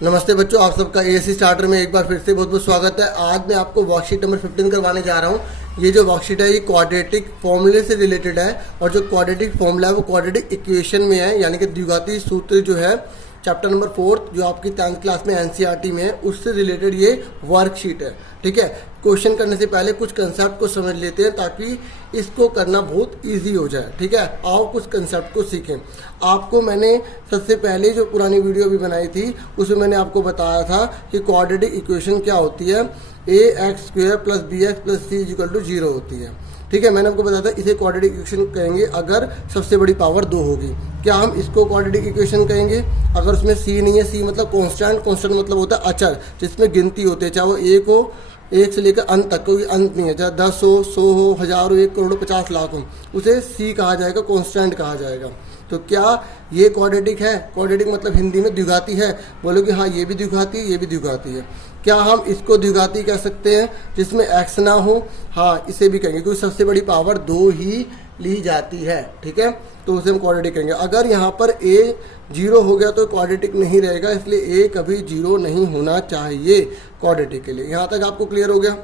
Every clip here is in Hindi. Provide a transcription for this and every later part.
नमस्ते बच्चों, आप सबका एएससी स्टार्टर में एक बार फिर से बहुत बहुत स्वागत है। आज मैं आपको वर्कशीट नंबर 15 करवाने जा रहा हूँ। ये जो वर्कशीट है ये क्वाड्रेटिक फॉर्मूले से रिलेटेड है और जो क्वाड्रेटिक फॉर्मूला है वो क्वाड्रेटिक इक्वेशन में है, यानी कि द्विघाती सूत्र जो है चैप्टर नंबर 4 जो आपकी 10th क्लास में एनसीईआरटी में है उससे रिलेटेड ये वर्कशीट है। ठीक है, क्वेश्चन करने से पहले कुछ कंसेप्ट को समझ लेते हैं ताकि इसको करना बहुत इजी हो जाए। ठीक है, आओ कुछ कंसेप्ट को सीखें। आपको मैंने सबसे पहले जो पुरानी वीडियो भी बनाई थी उसमें मैंने आपको बताया था कि क्वाड्रेटिक इक्वेशन क्या होती है। ax² + bx + c = 0 होती है। ठीक है, मैंने आपको बताया था इसे क्वाड्रेटिक इक्वेशन कहेंगे अगर सबसे बड़ी पावर 2 होगी। क्या हम इसको क्वाड्रेटिक इक्वेशन कहेंगे अगर उसमें c नहीं है? c मतलब कांस्टेंट, कांस्टेंट मतलब होता है अचर जिसमें गिनती होती है, चाहे वो 1 हो, 1 से लेकर अंत तक, कोई अंत नहीं है, चाहे 10 हो, 100 हो, 1000 हो, 1 करोड़, 50 लाख हो, उसे c कहा जाएगा, कांस्टेंट कहा जाएगा। तो क्या ये क्वाड्रेटिक है? क्वाड्रेटिक मतलब हिंदी में द्विघाती है। बोलो कि हाँ ये भी द्विघाती है, ये भी द्विघाती है। क्या हम इसको द्विघाती कह सकते हैं जिसमें x ना हो? हाँ, इसे भी कहेंगे क्योंकि सबसे बड़ी पावर 2 ही ली जाती है। ठीक है, तो उसे हम क्वाड्रेटिक कहेंगे। अगर यहाँ पर a 0 हो गया तो क्वाड्रेटिक नहीं रहेगा, इसलिए a कभी 0 नहीं होना चाहिए क्वाड्रेटिक के लिए। यहाँ तक आपको क्लियर हो गया?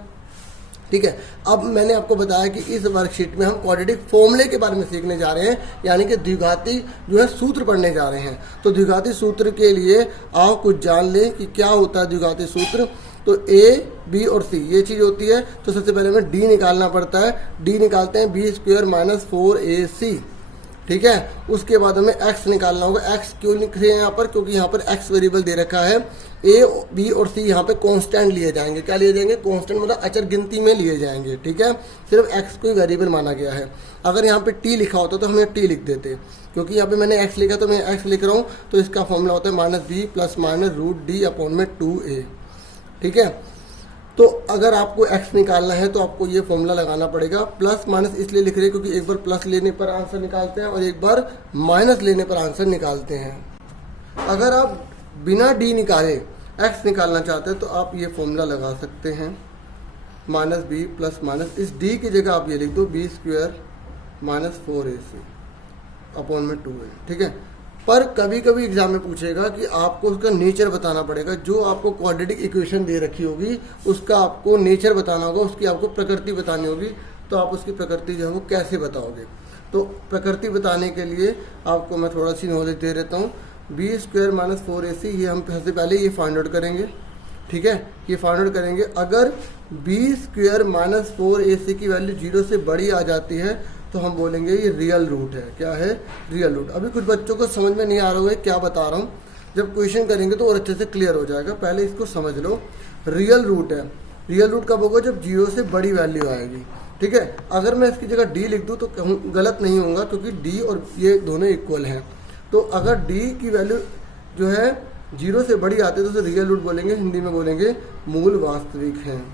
ठीक है, अब मैंने आपको बताया कि इस वर्कशीट में हम क्वाड्रेटिक फॉर्मूले के बारे में सीखने जा रहे हैं, यानी कि द्विघाती जो है सूत्र पढ़ने जा रहे हैं। तो द्विघाती सूत्र के लिए आओ कुछ जान लें कि क्या होता है द्विघाती सूत्र। तो a, b और c ये चीज़ होती है। तो सबसे पहले हमें d निकालना पड़ता है। d निकालते हैं b² - 4ac। ठीक है, उसके बाद हमें x निकालना होगा। x क्यों लिख रहे हैं यहाँ पर? क्योंकि यहाँ पर x वेरिएबल दे रखा है। a, b और c यहाँ पे कांस्टेंट लिए जाएंगे। क्या लिए जाएंगे? कांस्टेंट मतलब अचर गिनती में लिए जाएंगे। ठीक है, सिर्फ x को ही वेरिएबल माना गया है। अगर यहाँ पे t लिखा होता तो हमें t लिख देते, क्योंकि यहाँ पे मैंने x लिखा तो मैं x लिख रहा हूँ। तो इसका फॉर्मूला होता है -b ± √d/2a। ठीक है, तो अगर आपको x निकालना है तो आपको ये फॉर्मूला लगाना पड़ेगा। प्लस माइनस इसलिए लिख रहे हैं क्योंकि एक बार प्लस लेने पर आंसर निकालते हैं और एक बार माइनस लेने पर आंसर निकालते हैं। अगर आप बिना d निकाले x निकालना चाहते हैं तो आप ये फॉर्मूला लगा सकते हैं -b ± इस d की जगह आप ये लिख दो b² - 4ac/2a। ठीक है, पर कभी कभी एग्जाम में पूछेगा कि आपको उसका नेचर बताना पड़ेगा। जो आपको क्वाड्रेटिक इक्वेशन दे रखी होगी उसका आपको नेचर बताना होगा, उसकी आपको प्रकृति बतानी होगी। तो आप उसकी प्रकृति जो है वो कैसे बताओगे? तो प्रकृति बताने के लिए आपको मैं थोड़ा सी नॉलेज दे देता हूँ। b² - 4ac ये हम सबसे पहले ये फाइंड आउट करेंगे। ठीक है, ये फाइंड आउट करेंगे। अगर b² - 4ac की वैल्यू 0 से बड़ी आ जाती है तो हम बोलेंगे ये रियल रूट है। क्या है? Real root. अभी कुछ बच्चों को समझ में नहीं आ रहा होगा क्या बता रहा हूँ, जब क्वेश्चन करेंगे तो और अच्छे से क्लियर हो जाएगा। पहले इसको समझ लो, रियल रूट है। रियल रूट कब होगा? जब 0 से बड़ी वैल्यू आएगी। ठीक है, अगर मैं इसकी जगह d लिख दूँ तो गलत नहीं होगा क्योंकि d और ये दोनों इक्वल हैं। तो अगर d की वैल्यू जो है 0 से बड़ी आती है तो उसे रियल रूट बोलेंगे, हिंदी में बोलेंगे मूल वास्तविक हैं।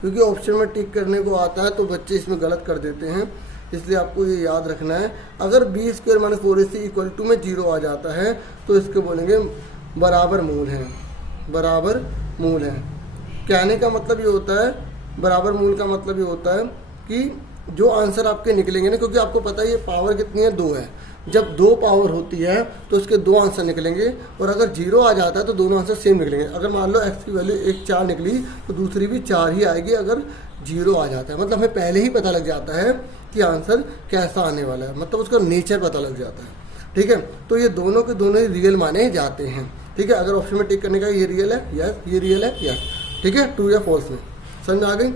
क्योंकि ऑप्शन में टिक करने को आता है तो बच्चे इसमें गलत कर देते हैं, इसलिए आपको ये याद रखना है। अगर b² - 4ac में 0 आ जाता है तो इसको बोलेंगे बराबर मूल है। बराबर मूल है कहने का मतलब ये होता है, बराबर मूल का मतलब ये होता है कि जो आंसर आपके निकलेंगे ना, क्योंकि आपको पता है ये पावर कितनी है? 2 है। जब 2 पावर होती है तो उसके 2 आंसर निकलेंगे, और अगर 0 आ जाता है तो दोनों आंसर सेम निकलेंगे। अगर मान लो x की वैल्यू 1 4 निकली तो दूसरी भी 4 ही आएगी अगर 0 आ जाता है। मतलब हमें पहले ही पता लग जाता है कि आंसर कैसा आने वाला है, मतलब उसका नेचर पता लग जाता है। ठीक है, तो ये दोनों के दोनों ही रियल माने जाते हैं। ठीक है, अगर ऑप्शन में टिक करने का ये रियल है यस, ये रियल है यस। ठीक है, ट्रू या फॉल्स में समझ आ गई।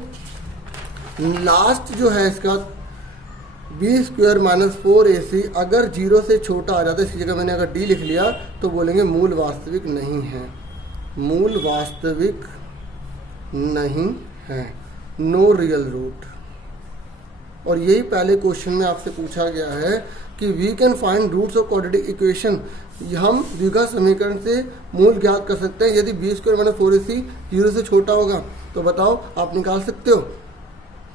लास्ट जो है इसका b² - 4ac अगर 0 से छोटा आ जाता है, इसकी जगह मैंने अगर d लिख लिया तो बोलेंगे मूल वास्तविक नहीं है। मूल वास्तविक नहीं है, नो रियल रूट। और यही पहले क्वेश्चन में आपसे पूछा गया है कि we can find roots of quadratic equation. हम द्विघात समीकरण से मूल ज्ञात कर सकते हैं। यदि b² - 4ac 0 से छोटा होगा तो बताओ आप निकाल सकते हो?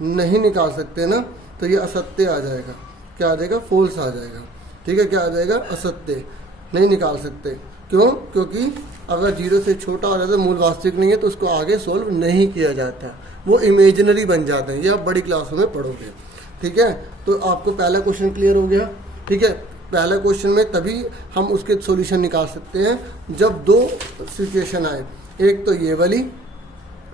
नहीं निकाल सकते ना, तो ये असत्य आ जाएगा। क्या आ जाएगा? फॉल्स आ जाएगा। ठीक है, क्या आ जाएगा? असत्य। नहीं निकाल सकते। क्यों? क्योंकि अगर 0 से छोटा हो जाता है, मूल वास्तविक नहीं है, तो उसको आगे सोल्व नहीं किया जाता, वो इमेजिनरी बन जाते हैं। ये आप बड़ी क्लासों में पढ़ोगे। ठीक है, तो आपको पहला क्वेश्चन क्लियर हो गया। ठीक है, पहला क्वेश्चन में तभी हम उसके सॉल्यूशन निकाल सकते हैं जब दो सिचुएशन आए, एक तो ये वाली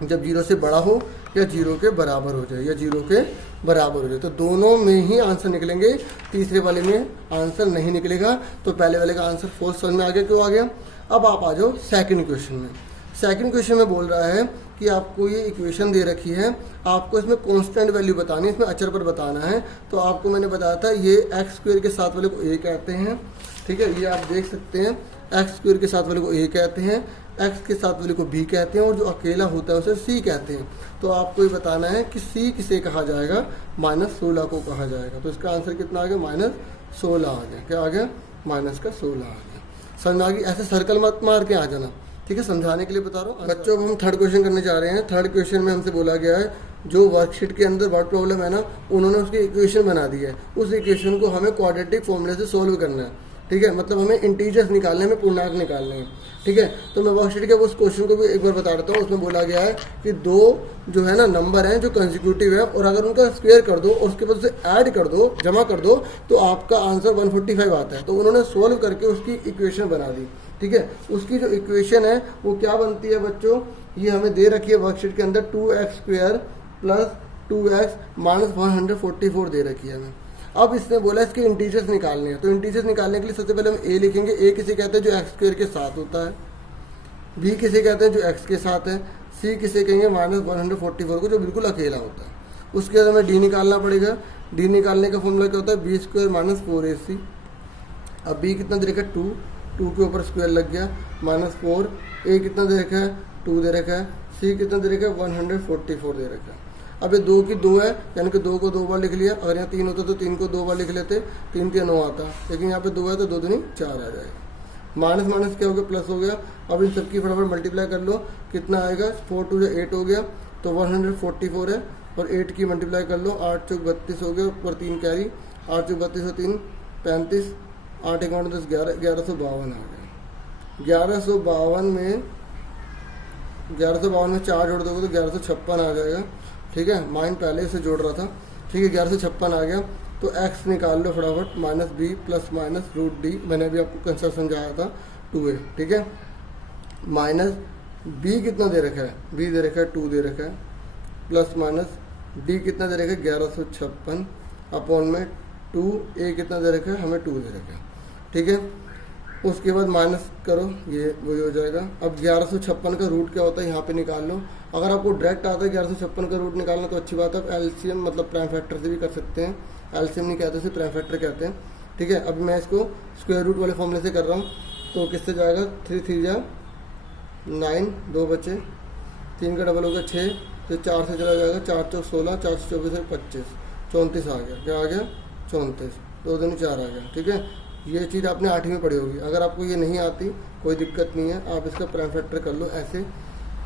जब 0 से बड़ा हो या 0 के बराबर हो जाए, या 0 के बराबर हो जाए, तो दोनों में ही आंसर निकलेंगे, तीसरे वाले में आंसर नहीं निकलेगा। तो पहले वाले का आंसर फोर्थ समझ में आ गया क्यों आ गया। अब आप आ जाओ सेकंड क्वेश्चन में। सेकंड क्वेश्चन में बोल रहा है कि आपको ये इक्वेशन दे रखी है, आपको इसमें कांस्टेंट वैल्यू बतानी है, इसमें अचर पर बताना है। तो आपको मैंने बताया था ये एक्स स्क्वायर के साथ वाले को ए कहते हैं, ठीक है, ये आप देख सकते हैं। एक्स स्क्वायर के साथ वाले को ए कहते हैं, एक्स के साथ वाले को बी कहते हैं, और जो अकेला होता है उसे सी कहते हैं। तो आपको ये बताना है कि सी किसे कहा जाएगा, -16 को कहा जाएगा। तो इसका आंसर कितना आ गया, -16 आ गया। क्या आ गया, -16 आ गया। समझ आ गई। ऐसे सर्कल मत मार के आ जाना, ठीक है, समझाने के लिए बता रहा हूँ। बच्चों अब हम थर्ड क्वेश्चन करने जा रहे हैं। थर्ड क्वेश्चन में हमसे बोला गया है जो वर्कशीट के अंदर वर्ड प्रॉब्लम है ना, उन्होंने उसकी इक्वेशन बना दी है, उस इक्वेशन को हमें क्वाड्रेटिक फॉर्मूले से सोल्व करना है, ठीक है, मतलब हमें इंटीजर्स निकालने हैं, हमें पूर्णांक निकालने हैं, ठीक है। तो मैं वर्कशीट के उस क्वेश्चन को भी एक बार बता देता हूँ। उसमें बोला गया है कि दो जो है ना नंबर हैं जो कंसेक्यूटिव है, और अगर उनका स्क्वायर कर दो और उसके बाद उसे ऐड कर दो, जमा कर दो, तो आपका आंसर 145 आता है। तो उन्होंने सोल्व करके उसकी इक्वेशन बना दी, ठीक है। उसकी जो इक्वेशन है वो क्या बनती है बच्चों, ये हमें दे रखी है वर्कशीट के अंदर, 2x² + 2x - 144 दे रखी है हमें। अब इसने बोला इसके इंटीजर्स निकालने हैं। तो इंटीजर्स निकालने के लिए सबसे पहले हम ए लिखेंगे। ए किसे कहते हैं, जो x² के साथ होता है। बी किसे कहते हैं, जो x के साथ है। सी किसे कहेंगे, -144 को, जो बिल्कुल अकेला होता है। उसके बाद हमें डी निकालना पड़ेगा। डी निकालने का फॉर्मूला क्या होता है, b² - 4ac। अब बी कितना दे रखा है, 2 के ऊपर स्क्वायर लग गया, -4। ए कितना दे रखा है, 2 दे रखा है। सी कितना दे रखा है, 144 दे रखा है। अब ये 2 की 2 है, यानी कि 2 को 2 बार लिख लिया। अगर यहाँ 3 होता तो 3 को 2 बार लिख लेते, 3 × 9 आता, लेकिन यहाँ पे 2 है तो 2 दूनी 4 आ जाएगा। माइनस माइनस क्या हो गया, प्लस हो गया। अब इन सबकी फटाफट मल्टीप्लाई कर लो, कितना आएगा, 4 × 2 = 8 हो गया, तो 144 है। और 8 की मल्टीप्लाई कर लो, 8 × 4 = 32 हो गया, ऊपर 3 कैरी, 8 × 32 = 3 35, 8 × 1 = 10 11, 1152 आ गया। 1152 में 4 जोड़ दोगे तो 1156 आ जाएगा, ठीक है। माइंड पहले से जोड़ रहा था, ठीक है। 1156 आ गया। तो x निकाल लो फटाफट, -b ± √d, मैंने अभी आपको कंसेप्ट समझाया था, 2a, ठीक है। माइनस b कितना दे रखा है, b दे रखा है 2 दे रखा है, प्लस d कितना दे रखा है 1156 अपॉन में 2a कितना दे रखा है, हमें 2 दे रखा है, ठीक है। उसके बाद माइनस करो, ये वही हो जाएगा। अब 1156 का रूट क्या होता है यहाँ पे निकाल लो। अगर आपको डायरेक्ट आता है 1156 का रूट निकालना तो अच्छी बात है, एलसीएम मतलब प्राइम फैक्टर से भी कर सकते हैं। एलसीएम नहीं कहते, सिर्फ प्राइम फैक्टर कहते हैं, ठीक है। अभी मैं इसको स्क्वायर रूट वाले फॉर्मूले से कर रहा हूँ। तो किससे जाएगा, 3 × 3 = 9, 2 बचे, 3 का डबल होगा 6, तो 4 से चला जाएगा, 4 × 4 = 16, 4 से 24 = 25, 34 आ गया। क्या आ गया, 34, 2 दूनी 4 आ गया, ठीक है। ये चीज़ आपने 8वीं में पढ़ी होगी। अगर आपको ये नहीं आती कोई दिक्कत नहीं है, आप इसका प्राइम फैक्टर कर लो ऐसे,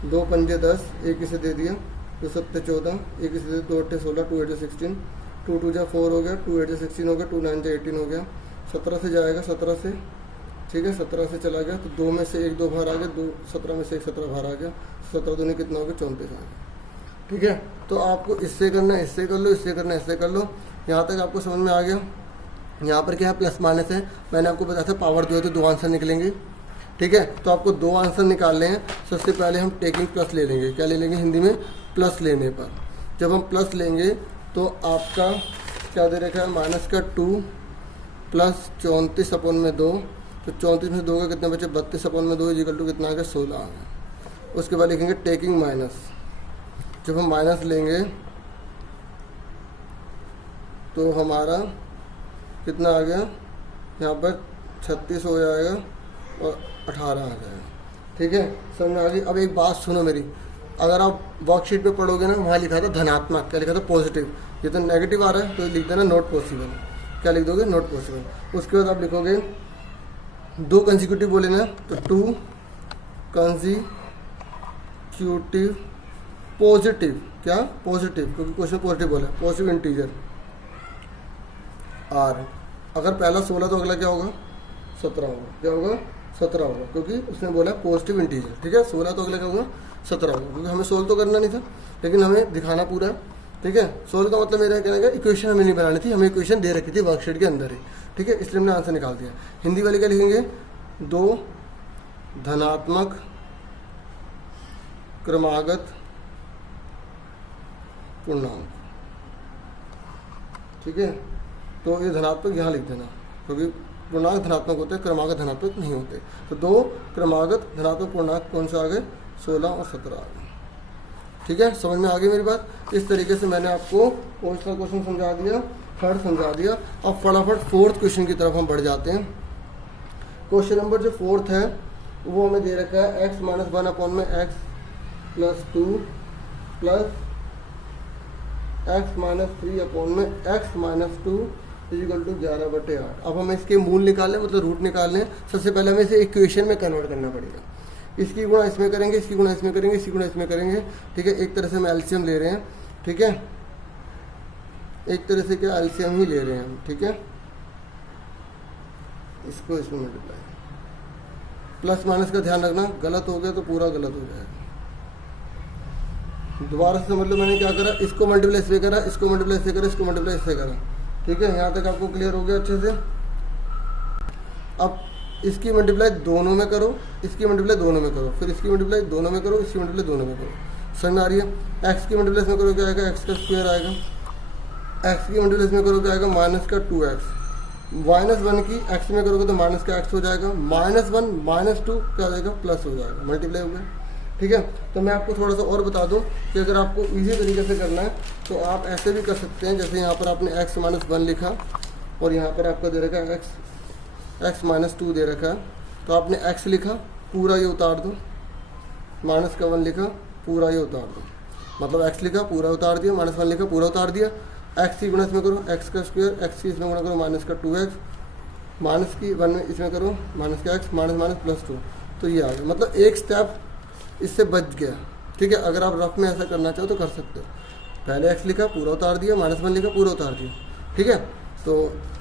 2 × 5 = 10, एक इसे दे दिया, 2 × 7 = 14, एक इसे दे 2 × 8 = 16, 2 × 8 = 16, 2 × 2 = 4 हो गया, 2 × 8 = 16 हो गया, 2 × 9 = 18 हो गया, 17 से जाएगा, 17 से, ठीक है, 17 से चला गया, तो 2 में से 1 2 बाहर आ गया, 17 में से 1 17 बाहर आ गया, 17 दूनी कितना हो गया, 34 आ गया, ठीक है। तो आपको इससे करना है, इससे कर लो, इससे करना है, इससे कर लो। यहाँ तक आपको समझ में आ गया। यहाँ पर क्या है, प्लस माइनस है। मैंने आपको बताया था पावर 2 है तो 2 आंसर निकलेंगे, ठीक है। तो आपको 2 आंसर निकालने हैं। सबसे पहले हम टेकिंग प्लस ले लेंगे। क्या ले लेंगे हिंदी में, प्लस लेने पर। जब हम प्लस लेंगे तो आपका क्या दे रखा है, -2 प्लस 34 अपॉन में 2, तो 34 में 2 का कितना बचे, 32 अपॉन में 2 = कितना आ गया, 16 आ गया। उसके बाद लिखेंगे टेकिंग माइनस। जब हम माइनस लेंगे तो हमारा कितना आ गया, यहाँ पर 36 हो जाएगा और 18 आ जाएगा, ठीक है। समझ में आ गई। अब एक बात सुनो मेरी, अगर आप वर्कशीट पे पढ़ोगे ना, वहाँ लिखा था धनात्मक, क्या लिखा था, पॉजिटिव। ये तो नेगेटिव आ रहा है तो लिख देना नॉट पॉसिबल। क्या लिख दोगे, नॉट पॉसिबल। उसके बाद आप लिखोगे 2 कंसेक्यूटिव बोले ना, तो 2 कंसेक्यूटिव पॉजिटिव, क्या पॉजिटिव, क्योंकि क्वेश्चन पॉजिटिव बोला, पॉजिटिव इंटीजर R। अगर पहला 16 तो अगला क्या होगा, 17 होगा। क्या होगा, 17 होगा, क्योंकि उसने बोला पॉजिटिव इंटीजर, ठीक है। 16 तो अगला क्या होगा, 17 होगा, क्योंकि हमें सोल्व तो करना नहीं था, लेकिन हमें दिखाना पूरा, ठीक है। सोल्व का मतलब मेरा कहने का इक्वेशन हमें नहीं बनानी थी, हमें इक्वेशन दे रखी थी वर्कशीट के अंदर ही, ठीक है, इसलिए हमने आंसर निकाल दिया। हिंदी वाले क्या लिखेंगे, 2 धनात्मक क्रमागत पूर्णांक, ठीक है। तो ये धनात्मक यहाँ लिख देना, क्योंकि पूर्णांक धनात्मक होते हैं, क्रमागत धनात्मक नहीं होते। तो 2 क्रमागत धनात्मक पूर्णांक कौन सा आ गए, 16 और 17 आ गए, ठीक है। समझ में आ गई मेरी बात। इस तरीके से मैंने आपको पोस्टल क्वेश्चन समझा दिया, थर्ड समझा दिया। अब फटाफट फोर्थ क्वेश्चन की तरफ हम बढ़ जाते हैं। क्वेश्चन नंबर जो फोर्थ है वो हमें दे रखा है x - 1 अपॉन में x + 2 प्लस x - 3 अपॉन में x - 2 = 11/8। अब हमें इसके मूल निकालने, मतलब रूट निकालने। सबसे पहले हमें इसे इक्वेशन में कन्वर्ट करना पड़ेगा। इसकी गुणा इसमें करेंगे, इसकी गुणा इसमें करेंगे, इसकी गुणा इसमें करेंगे, ठीक है। एक तरह से हम एलसीएम ले रहे हैं, ठीक है, एक तरह से क्या एलसीएम ही ले रहे हैं हम, ठीक है। इसको इसमें मल्टीप्लाई, प्लस माइनस का ध्यान रखना, गलत हो गया तो पूरा गलत हो जाएगा। दोबारा से समझ लो मैंने क्या करा, इसको मल्टीप्लाई इससे करा, इसको मल्टीप्लाई इससे करा, इसको मल्टीप्लाई इससे करा, ठीक है। यहाँ तक आपको क्लियर हो गया अच्छे से। अब इसकी मल्टीप्लाई दोनों में करो, इसकी मल्टीप्लाई दोनों में करो, फिर इसकी मल्टीप्लाई दोनों में करो, इसकी मल्टीप्लाई दोनों में करो। समझ में आ रही है। एक्स की मल्टीप्लाई इसमें करो क्या आएगा, एक्स का स्क्वायर आएगा। एक्स की मल्टीप्लाई इसमें करो क्या आएगा, -2x। -1 की एक्स में करोगे तो माइनस का एक्स हो जाएगा, -1 - 2 क्या हो जाएगा, प्लस हो जाएगा, मल्टीप्लाई हो गया, ठीक है। तो मैं आपको थोड़ा सा और बता दूं कि अगर आपको इजी तरीके से करना है तो आप ऐसे भी कर सकते हैं। जैसे यहाँ पर आपने x - 1 लिखा और यहाँ पर आपका दे रखा है x - 2 दे रखा है, तो आपने x लिखा, पूरा ये उतार दो, -1 लिखा, पूरा ये उतार दो, मतलब x लिखा पूरा उतार दिया, -1 लिखा पूरा उतार दिया। x की गुणा इसमें करो, x का स्क्वायर, x की इसमें गुणा करो, -2x, माइनस की 1 में इसमें करो, माइनस का x, -+2, तो ये आ गया। मतलब एक स्टेप इससे बच गया, ठीक है। अगर आप रफ में ऐसा करना चाहो तो कर सकते हो। पहले x लिखा पूरा उतार दिया, -1 लिखा पूरा उतार दिया, ठीक है। तो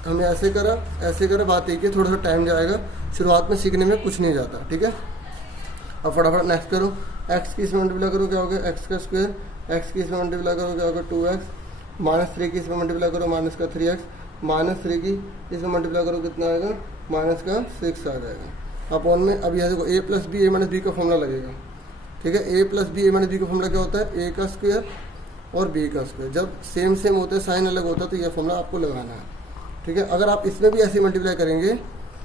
हमने ऐसे करा, बात एक है, थोड़ा सा टाइम जाएगा, शुरुआत में सीखने में कुछ नहीं जाता, ठीक है। अब फटाफट नेक्स्ट करो, x की इसमें मल्टीप्लाई करो क्या हो गया, x का स्क्वायर, x की इसमें मल्टीप्लाई करो क्या होगा, 2x, -3 की इसमें मल्टीप्लाई करो, -3x, -3 की इसमें मल्टीप्लाई करो कितना आएगा, -6 आ जाएगा। अपॉन में अब यहाँ देखो a + b a - b का फॉर्मूला लगेगा, ठीक है। a + b a - b का फॉर्मूला क्या होता है, a का स्क्वायर और b का स्क्वायर। जब सेम होते हैं, साइन अलग होता है, तो ये फॉर्मूला आपको लगाना है, ठीक है। अगर आप इसमें भी ऐसे मल्टीप्लाई करेंगे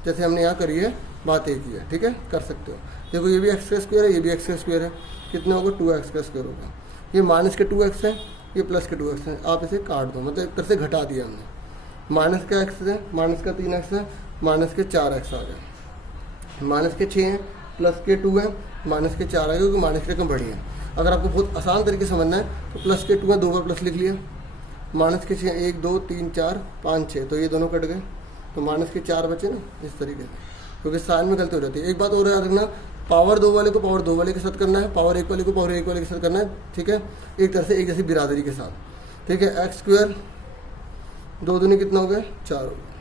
जैसे हमने यहाँ करी है, बात एक ही है, ठीक है, कर सकते हो। देखो ये भी x का स्क्वायर है, ये भी x का स्क्वायर है, कितना होगा, 2x का स्क्वायर होगा। ये माइनस के 2x है, ये प्लस के 2x है, आप इसे काट दो, मतलब एक तरह से घटा दिया हमने। माइनस का x है, माइनस का 3x है, माइनस के 4x आ गए, माइनस के 6 हैं, प्लस के 2 है, माइनस के 4 आ गए, क्योंकि माइनस की रकम बड़ी है। अगर आपको बहुत आसान तरीके से समझना है तो प्लस के 2 है, 2 बार प्लस लिख लिया, माइनस के 6 1 2 3 4 5 6, तो ये दोनों कट गए, तो माइनस के 4 बचे ना, इस तरीके से, क्योंकि साइन में गलती हो जाती है। एक बात और याद रखना, पावर 2 वाले को पावर 2 वाले के साथ करना है, पावर 1 वाले को पावर 1 वाले के साथ करना है, ठीक है, एक तरह से एक जैसी बिरादरी के साथ, ठीक है। एक्स स्क्वायर 2 दूनी कितना हो गया, 4 हो गया।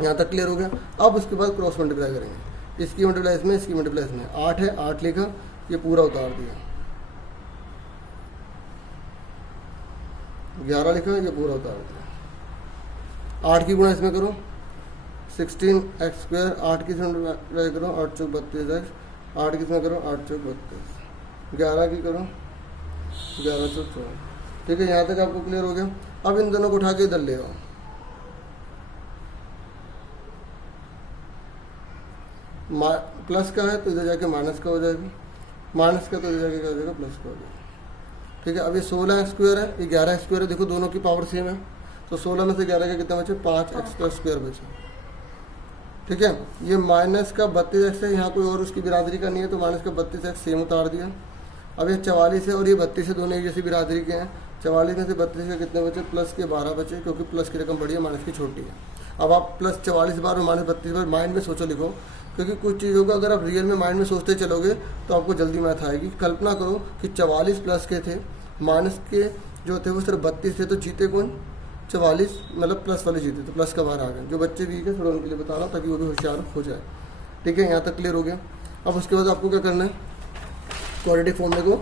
यहाँ तक क्लियर हो गया। अब उसके बाद क्रॉस मल्टीप्लाई करेंगे, इसकी मल्टीप्लाई इसमें, इसकी मल्टीप्लाई इसमें। 8 है, 8 लिखा, ये पूरा उतार दिया, 11 लिखा, ये पूरा उतार दिया। 8 की गुणा इसमें करो, 16x स्क्वायर, 8 की इसमें मल्टीप्लाई करो, 8 चौक 32x, 8 की इसमें करो, 8 चौक 32, 11 की करो, 11 चौक 14, ठीक है। यहाँ तक आपको क्लियर हो गया। अब इन दोनों को उठा के इधर ले आओ, प्लस का है तो इधर जाके माइनस का हो जाएगा, माइनस का तो इधर जाके क्या हो जाएगा, प्लस का हो जाएगा, ठीक है। अब ये 16 स्क्वायर है, ये 11 स्क्वायर है, देखो दोनों की पावर सेम है, तो 16 में से 11 का कितना बचे, 5x का स्क्वायर बचे, ठीक है। ये माइनस का 32x है, यहाँ कोई और उसकी बिरादरी का नहीं है, तो माइनस का 32x सेम उतार दिया। अब ये 44 है और ये 32 है, दोनों एक जैसी बिरादरी के हैं। 44 में से 32 का कितने बचे, प्लस के 12 बचे, क्योंकि प्लस की रकम बड़ी है, माइनस की छोटी है। अब आप प्लस 44 बार और माइनस 32 बार माइंड में सोचो, लिखो, क्योंकि कुछ चीज़ों को अगर आप रियल में माइंड में सोचते चलोगे तो आपको जल्दी मैथ आएगी। कल्पना करो कि 44 प्लस के थे, माइनस के जो थे वो सिर्फ 32 थे, तो जीते कौन, 44, मतलब प्लस वाले जीते, तो प्लस का बाहर आ गए। जो बच्चे वीक है थोड़ा उनके लिए बता रहा हूँ ताकि वो भी होशियार हो जाए, ठीक है। यहाँ तक क्लियर हो गया। अब उसके बाद आपको क्या करना है, क्वाड्रेटिक फॉर्मूले को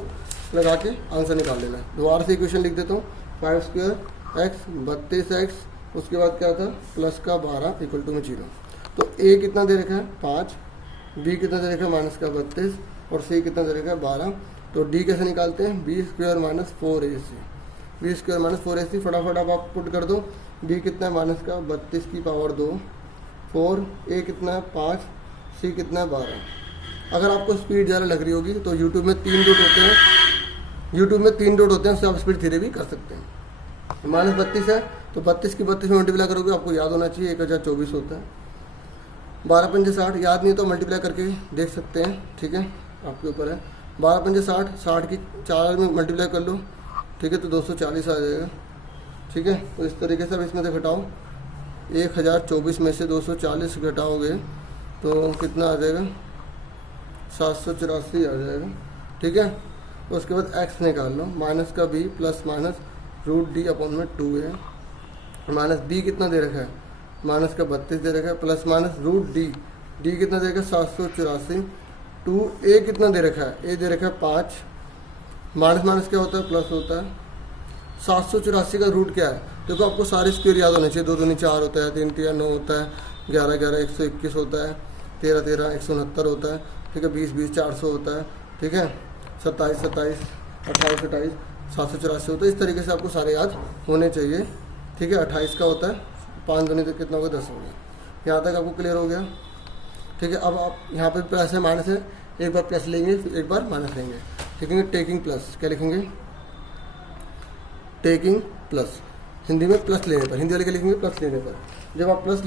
लगा के आंसर निकाल लेना है। दोबारा से इक्वेशन लिख देता हूँ, 5 स्क्वायर एक्स 32x, उसके बाद क्या था प्लस का 12 इक्वल टू में 0। तो a कितना दे रखा है 5, b कितना दे रखा है माइनस का 32 और c कितना दे रखा है 12। तो d कैसे निकालते हैं, b square minus 4ac, b square minus 4ac, फटाफट आप पुट कर दो। b कितना है माइनस का 32 की पावर 2, 4, a कितना है 5, c कितना है 12। अगर आपको स्पीड ज़्यादा लग रही होगी तो यूट्यूब में 3 डॉट होते हैं, यूट्यूब में 3 डॉट होते हैं, उससे आप स्पीड धीरे भी कर सकते हैं। माइनस 32 है तो 32 की 32 में मल्टीप्लाई करोगे, आपको याद होना चाहिए 1024 होता है। 12 पंजे 60, याद नहीं तो मल्टीप्लाई करके देख सकते हैं, ठीक है आपके ऊपर है। 12 पंजे 60, 60 की 4 में मल्टीप्लाई कर लो, ठीक है तो 240 आ जाएगा, ठीक है। तो इस तरीके से अब इसमें से घटाओ, 1024 में से 240 घटाओगे तो कितना आ जाएगा 784 आ जाएगा, ठीक है। तो उसके बाद x निकाल लो, माइनस का b plus minus root D upon में 2 है, माइनस b कितना दे रखा है माइनस का 32 दे रखा है, प्लस माइनस रूट डी कितना दे रखा है 784, 2a कितना दे रखा है, a दे रखा है 5, माइनस माइनस क्या होता है प्लस होता है। 784 का रूट क्या है, देखो आपको सारे स्क्वायर याद होने चाहिए, 2 दूनी 4 होता है, 3 3 9 होता है, 11 11 121 होता है, 13 13 169 होता है, ठीक है, 20 20 400 होता है, ठीक है, 27 27 28 28 784 होता है। इस तरीके से आपको सारे याद होने चाहिए, ठीक है। 28 का होता है, 5 दूनी तक कितना होगा 10 हो गया। यहाँ तक आपको क्लियर हो गया, ठीक है। अब आप यहाँ पे प्लस है माइनस है, एक बार प्लस लेंगे फिर एक बार माइनस लेंगे, लिखेंगे टेकिंग प्लस, क्या लिखेंगे टेकिंग प्लस, हिंदी में प्लस लेने पर, हिंदी वाले क्या लिखेंगे प्लस लेने पर। जब आप प्लस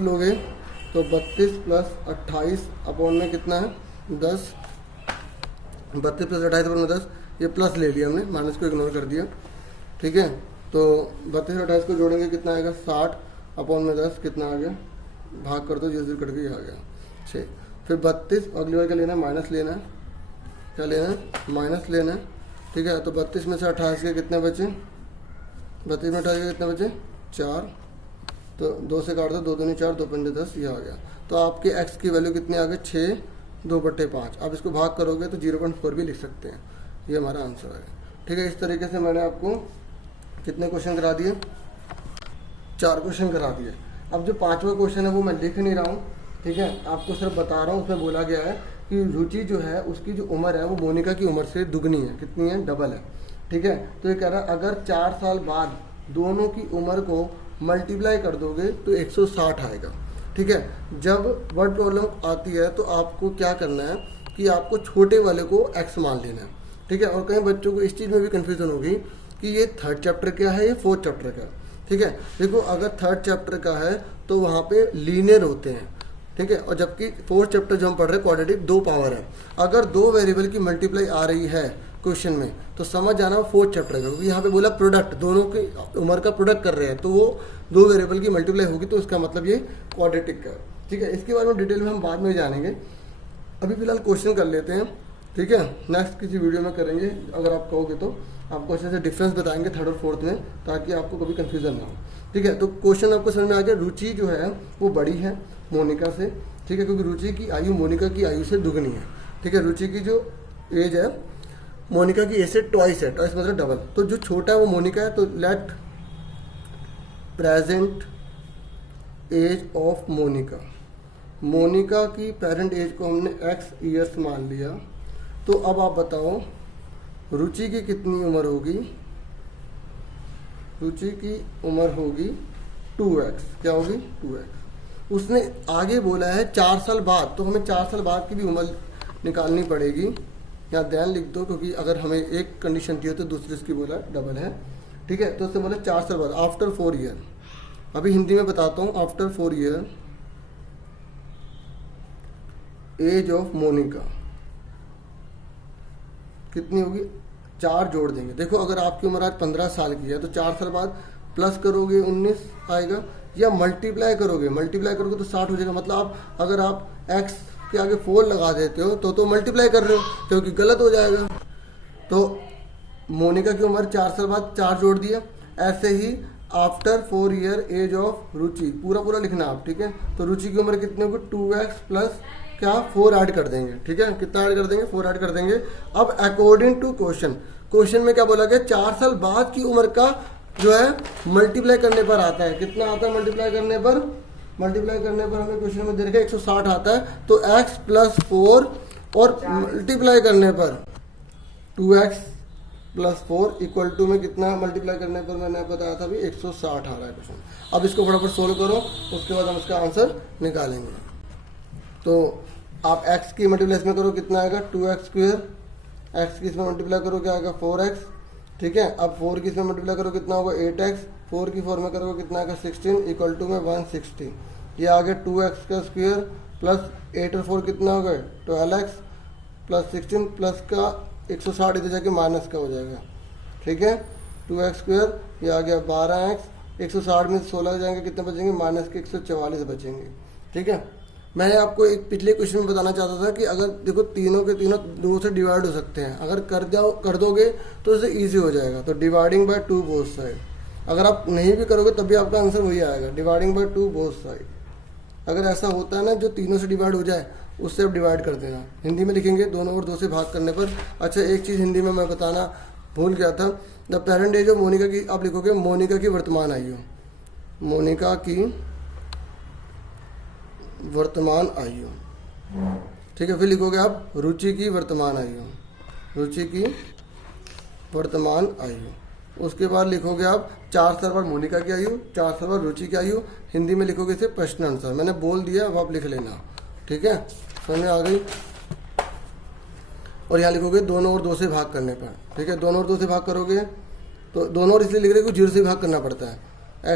लोगे तो 32 प्लस 28 अपॉन में कितना है 10, 32 प्लस 28 अपॉन में 10, ये प्लस ले लिया हमने, माइनस को इग्नोर कर दिया, ठीक है। तो 32 और 28 को जोड़ेंगे कितना आएगा 60 अपॉन में 10 कितना आ गया, भाग कर दो जैसे करके ये आ गया 6। फिर 32, अगली बार क्या लेना है माइनस लेना है, क्या लेना है माइनस लेना है, ठीक है। तो 32 में से 28 के कितने बचे, 32 में 28 के कितने बचे 4, तो 2 से काट दो, 2 दूनी 4 2 पंजे 10, ये आ गया। तो आपके x की वैल्यू कितनी आ गई 6 2/5। आप इसको भाग करोगे तो 0.4 भी लिख सकते हैं, ये हमारा आंसर है, ठीक है। इस तरीके से मैंने आपको कितने क्वेश्चन करा दिए, 4 क्वेश्चन करा दिए। अब जो 5वां क्वेश्चन है वो मैं लिख नहीं रहा हूँ, ठीक है, आपको सिर्फ बता रहा हूँ। उसमें बोला गया है कि रुचि जो है उसकी जो उम्र है वो मोनिका की उम्र से दुगनी है, कितनी है डबल है, ठीक है। तो ये कह रहा है अगर 4 साल बाद दोनों की उम्र को मल्टीप्लाई कर दोगे तो 160 आएगा, ठीक है। जब वर्ड प्रॉब्लम आती है तो आपको क्या करना है कि आपको छोटे वाले को x मान लेना है, ठीक है। और कई बच्चों को इस चीज़ में भी कन्फ्यूजन होगी कि ये 3rd चैप्टर क्या है, ये 4th चैप्टर का, ठीक है। देखो अगर 3rd चैप्टर का है तो वहाँ पे लीनियर होते हैं, ठीक है, और जबकि 4th चैप्टर जो हम पढ़ रहे हैं क्वाड्रेटिक 2 पावर है। अगर 2 वेरिएबल की मल्टीप्लाई आ रही है क्वेश्चन में तो समझ जाना 4th चैप्टर का, क्योंकि यहाँ पे बोला प्रोडक्ट, दोनों की उम्र का प्रोडक्ट कर रहे हैं, तो वो 2 वेरिएबल की मल्टीप्लाई होगी, तो इसका मतलब ये क्वाड्रेटिक का, ठीक है। इसके बारे में डिटेल में हम बाद में जानेंगे, अभी फिलहाल क्वेश्चन कर लेते हैं, ठीक है। नेक्स्ट किसी वीडियो में करेंगे, अगर आप कहोगे तो आपको अच्छे से डिफरेंस बताएंगे 3rd और 4th में, ताकि आपको कभी कन्फ्यूजन ना हो, ठीक है। तो क्वेश्चन आपको समझ में आ गया, रुचि जो है वो बड़ी है मोनिका से, ठीक है, क्योंकि रुचि की आयु मोनिका की आयु से दुगनी है, ठीक है। रुचि की जो एज है मोनिका की एज से ट्वाइस है, ट्वाइस मतलब डबल। तो जो छोटा है वो मोनिका है, तो let present age of Monica, Monica की पेरेंट एज को हमने x ईयर्स मान लिया। तो अब आप बताओ रुचि की कितनी उम्र होगी, रुचि की उम्र होगी 2x, क्या होगी 2x। उसने आगे बोला है 4 साल बाद, तो हमें 4 साल बाद की भी उम्र निकालनी पड़ेगी, यहाँ ध्यान लिख दो, क्योंकि अगर हमें एक कंडीशन थी तो दूसरी इसकी बोला डबल है, ठीक है। तो उसने बोला 4 साल बाद, आफ्टर 4 ईयर, अभी हिंदी में बताता हूँ, after 4 year age of Monica कितनी होगी, 4 जोड़ देंगे। देखो अगर आपकी उम्र आज 15 साल की है तो 4 साल बाद प्लस करोगे 19 आएगा, या मल्टीप्लाई करोगे तो 60 हो जाएगा। मतलब आप अगर आप x के आगे 4 लगा देते हो तो मल्टीप्लाई कर रहे हो, क्योंकि गलत हो जाएगा। तो मोनिका की उम्र 4 साल बाद 4 जोड़ दिया। ऐसे ही आफ्टर 4 ईयर एज ऑफ रुचि, पूरा लिखना आप, ठीक है। तो रुचि की उम्र कितनी होगी 2x प्लस क्या 4 ऐड कर देंगे। ठीक है, कितना ऐड कर देंगे, 4 ऐड कर देंगे। अब अकॉर्डिंग टू क्वेश्चन में क्या बोला गया, 4 साल बाद की उम्र का जो है मल्टीप्लाई करने पर आता है। कितना आता है मल्टीप्लाई करने पर हमें क्वेश्चन में दे रखा है 160 आता है। तो x + 4 और मल्टीप्लाई करने पर 2x + 4 इक्वल टू में कितना मल्टीप्लाई करने पर मैंने बताया था अभी 160 आ रहा है क्वेश्चन। अब इसको फटाफट सोल्व करो, उसके बाद हम इसका आंसर निकालेंगे। तो आप x की मल्टीप्लाई इसमें करो, कितना आएगा 2x²। x की इसमें मल्टीप्लाई करो, क्या आएगा 4x। ठीक है, अब 4 की इसमें मल्टीप्लाई करो, कितना होगा 8x। 4 की 4 में करोगे कितना आएगा 16 इक्वल टू में 160। ये आ गया 2x² प्लस 8 और 4 कितना हो गया 12x प्लस 16 प्लस का 160 इधर जाके माइनस का हो जाएगा। ठीक है, 2x², ये आ गया 12x। 160 में 16 जाएंगे, कितने बचेंगे माइनस के 144 बचेंगे। ठीक है, मैंने आपको एक पिछले क्वेश्चन में बताना चाहता था कि अगर देखो तीनों के तीनों 2 से डिवाइड हो सकते हैं, अगर कर दोगे तो इससे ईजी हो जाएगा। तो डिवाइडिंग बाय 2 बोथ साइड, अगर आप नहीं भी करोगे तब भी आपका आंसर वही आएगा, डिवाइडिंग बाय 2 बोथ साइड। अगर ऐसा होता है ना जो तीनों से डिवाइड हो जाए उससे आप डिवाइड कर देना। हिंदी में लिखेंगे दोनों और 2 से भाग करने पर। अच्छा, एक चीज़ हिंदी में मैं बताना भूल गया था, the parent age of Monica की आप लिखोगे मोनिका की वर्तमान आयु, मोनिका की वर्तमान आयु। ठीक है, फिर लिखोगे आप रुचि की वर्तमान आयु, रुचि की वर्तमान आयु। उसके बाद लिखोगे आप 4 साल बाद मोनिका की आयु, 4 साल बाद रुचि की आयु। हिंदी में लिखोगे इसे प्रश्न अनुसार, मैंने बोल दिया, अब आप लिख लेना। ठीक है, समझ में आ गई। और यहाँ लिखोगे दोनों और 2 से भाग करने पर। ठीक है, दोनों और 2 से भाग करोगे तो दोनों और इसलिए लिख रहे हो 0 से भाग करना पड़ता है।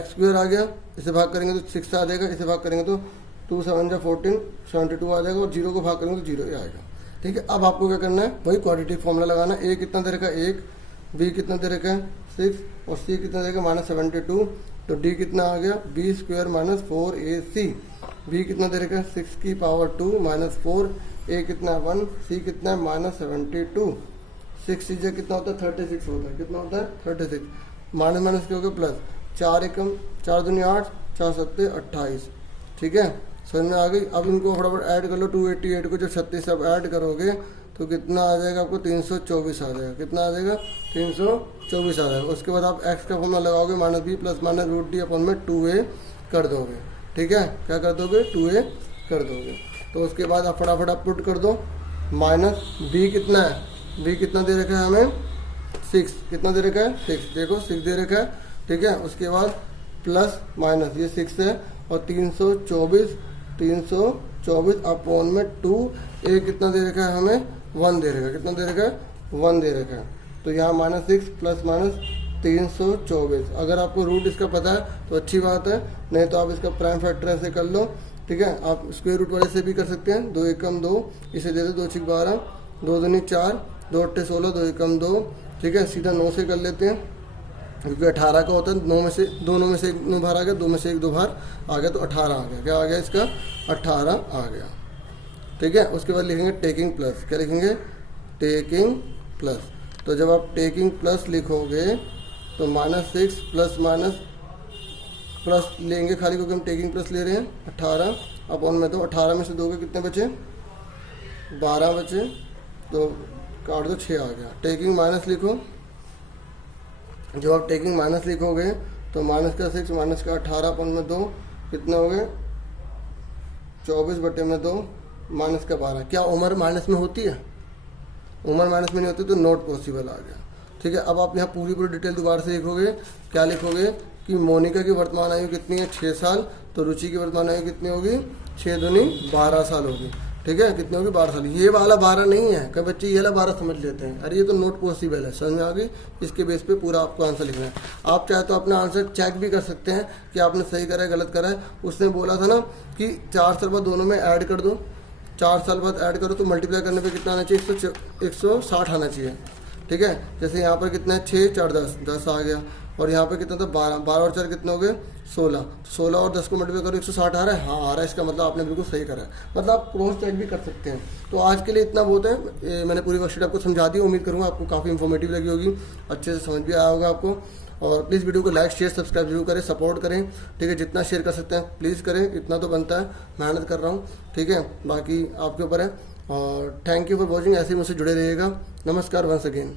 x² आ गया, इसे भाग करेंगे तो 6 आ जाएगा, इसे भाग करेंगे तो 2 7 जा 14 72 आ जाएगा, और 0 को भाग करेंगे तो 0 ही आएगा। ठीक है, अब आपको क्या करना है, वही क्वाड्रेटिक फॉर्मूला लगाना। a कितना दे रखा है 1, b कितना दे रखा है 6 और c कितना देगा -72। तो d कितना आ गया b² - 4ac। b कितना दे रखा है 6 की पावर 2 -4, a कितना 1, c कितना है -72। 6 चीज़ें कितना होता है 36 होता है, कितना होता है 36। माइनस माइनस क्या हो गया प्लस, 4 एकम 4 दूनी 8, 4 सत्ते 28। ठीक है, समझ में आ गई। अब इनको फटाफट ऐड कर लो, 288 को जब 36 सब ऐड करोगे तो कितना आ जाएगा आपको 324 आ जाएगा। कितना आ जाएगा 324 आ जाएगा। उसके बाद आप x का फॉर्मूला लगाओगे -b + -√d अपन में 2a कर दोगे। ठीक है, क्या कर दोगे 2a कर दोगे। तो उसके बाद आप फटाफट आप पुट कर दो, माइनस b कितना है, b कितना दे रखा है हमें 6, कितना दे रखा है 6, देखो 6 दे रखा है। ठीक है, उसके बाद प्लस माइनस ये 6 है और 324 अपॉन में 2, a कितना दे रखा है हमें 1 दे रखा है, कितना दे रखा है 1 दे रखा है। तो यहाँ -6 ± 324। अगर आपको रूट इसका पता है तो अच्छी बात है, नहीं तो आप इसका प्राइम फैक्टर ऐसे कर लो। ठीक है, आप स्क्वायर रूट वाले से भी कर सकते हैं। 2 एकम 2, इसे दे दो 2 6 12, 2 दूनी 4, 2 8 16, 2 एकम 2। ठीक है, सीधा 9 से कर लेते हैं क्योंकि 18 का होता है। 9 में से दोनों में से 1 9 बाहर आ गया, 2 में से 1 2 बाहर आ गया, तो 18 आ गया। क्या आ गया इसका 18 आ गया। ठीक है, उसके बाद लिखेंगे टेकिंग प्लस, क्या लिखेंगे टेकिंग प्लस। तो जब आप टेकिंग प्लस लिखोगे तो -6 प्लस माइनस प्लस लेंगे खाली क्योंकि हम टेकिंग प्लस ले रहे हैं। 18 अपॉन में 2, 18 में से 2 के कितने बचे 12 बचे, तो काट दो 6 आ गया। टेकिंग माइनस लिखो, जब आप टेकिंग माइनस लिखोगे तो माइनस का 6 माइनस का 18 अपॉन में 2 कितना हो गए 24/2 माइनस का 12। क्या उम्र माइनस में होती है, उम्र माइनस में नहीं होती, तो नॉट पॉसिबल आ गया। ठीक है, अब आप यहाँ पूरी डिटेल दोबारा से लिखोगे। क्या लिखोगे कि मोनिका की वर्तमान आयु कितनी है 6 साल, तो रुचि की वर्तमान आयु कितनी होगी 6 दूनी 12 साल होगी। ठीक है, कितनी होगी 12 साल। ये वाला 12 नहीं है, कई बच्चे ये वाला 12 समझ लेते हैं, अरे ये तो नॉट पॉसिबल है। समझ में आ गई। इसके बेस पे पूरा आपको आंसर लिखना है। आप चाहे तो अपना आंसर चेक भी कर सकते हैं कि आपने सही करा है गलत करा है। उसने बोला था ना कि 4 साल बाद दोनों में ऐड कर दो, 4 साल बाद ऐड करो तो मल्टीप्लाई करने पे कितना आना चाहिए 160 आना चाहिए। ठीक है, जैसे यहाँ पर कितना है 6 4 10 आ गया, और यहाँ पे कितना था 12 और 4 कितने हो गए 16, 16 और 10 को मल्टीप्लाई करो 160 आ रहा है। हाँ आ रहा है, इसका मतलब आपने बिल्कुल सही करा है। मतलब आप क्रॉस चेक भी कर सकते हैं। तो आज के लिए इतना बहुत है। मैंने पूरी वर्कशीट आपको समझा दी, उम्मीद करूँगा आपको काफ़ी इन्फॉर्मेटिव लगी होगी, अच्छे से समझ भी आया होगा आपको। और प्लीज़ वीडियो को लाइक शेयर सब्सक्राइब जरूर करें, सपोर्ट करें, ठीक है। जितना शेयर कर सकते हैं प्लीज़ करें, इतना तो बनता है, मेहनत कर रहा हूँ, ठीक है। बाकी आपके ऊपर है। और थैंक यू फॉर वॉचिंग, ऐसे ही मुझसे जुड़े रहिएगा। नमस्कार वंस अगेन।